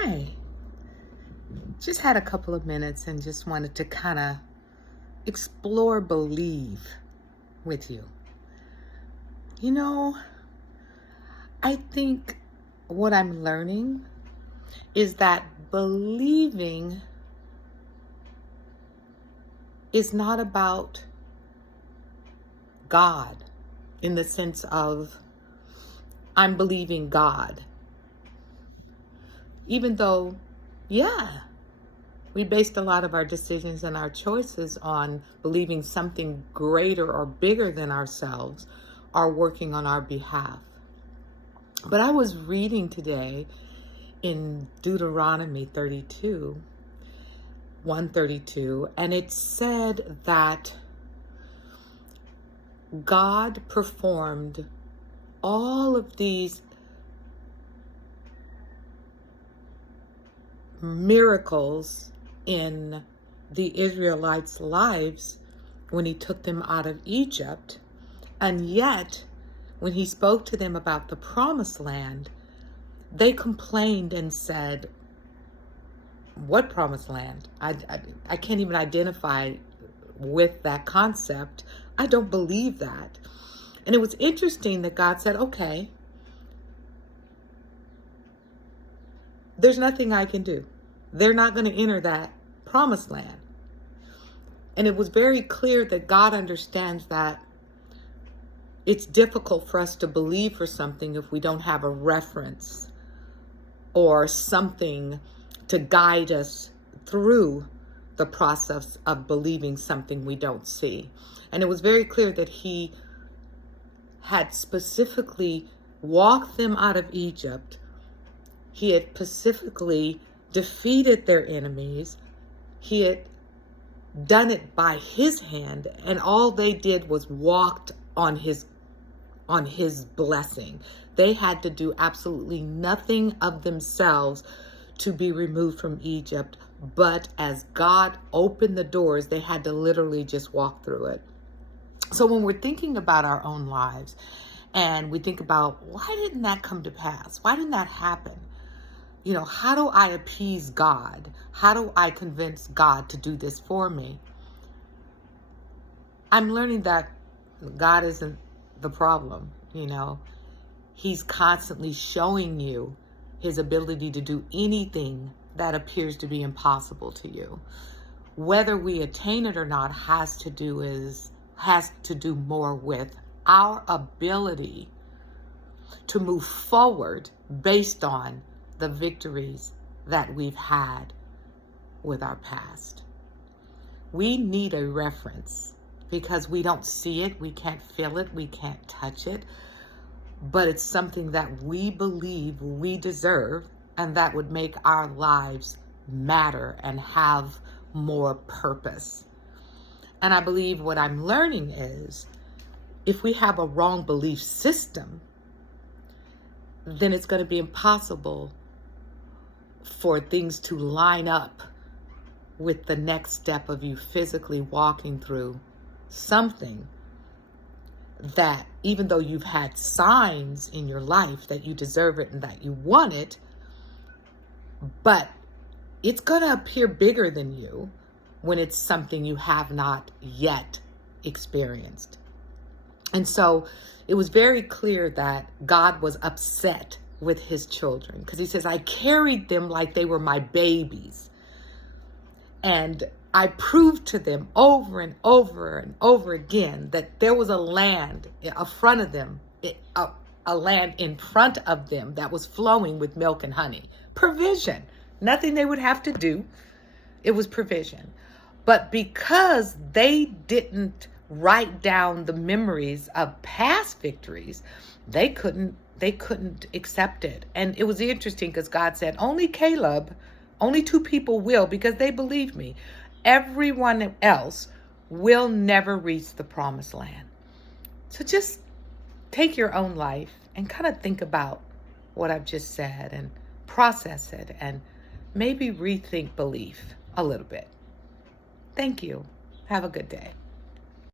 Hi. Just had a couple of minutes and just wanted to kind of explore believe with you. You know, I think what I'm learning is that believing is not about God in the sense of I'm believing God. Even though, yeah, we based a lot of our decisions and our choices on believing something greater or bigger than ourselves are working on our behalf. But I was reading today in Deuteronomy 32, 132, and it said that God performed all of these miracles in the Israelites' lives when he took them out of Egypt. And yet, when he spoke to them about the promised land, they complained and said, what promised land? I can't even identify with that concept. I don't believe that. And it was interesting that God said, okay, there's nothing I can do. They're not going to enter that promised land. And it was very clear that God understands that it's difficult for us to believe for something if we don't have a reference or something to guide us through the process of believing something we don't see. And it was very clear that he had specifically walked them out of Egypt. He had specifically defeated their enemies. He had done it by his hand, and all they did was walked on his blessing. They had to do absolutely nothing of themselves to be removed from Egypt, but as God opened the doors, they had to literally just walk through it. So when we're thinking about our own lives and we think about, why didn't that come to pass? Why didn't that happen? You know, how do I appease God? How do I convince God to do this for me? I'm learning that God isn't the problem, you know. He's constantly showing you his ability to do anything that appears to be impossible to you. Whether we attain it or not has to do more with our ability to move forward based on the victories that we've had with our past. We need a reference because we don't see it, we can't feel it, we can't touch it, but it's something that we believe we deserve and that would make our lives matter and have more purpose. And I believe what I'm learning is if we have a wrong belief system, then it's going to be impossible for things to line up with the next step of you physically walking through something that, even though you've had signs in your life that you deserve it and that you want it, but it's going to appear bigger than you when it's something you have not yet experienced. And so it was very clear that God was upset with his children because he says, I carried them like they were my babies. And I proved to them over and over and over again that there was a land in front of them, a land in front of them that was flowing with milk and honey. Provision. Nothing they would have to do. It was provision. But because they didn't write down the memories of past victories, they couldn't accept it. And it was interesting because God said, only Caleb, only 2 people will, because they believed me. Everyone else will never reach the promised land. So just take your own life and kind of think about what I've just said and process it and maybe rethink belief a little bit. Thank you. Have a good day.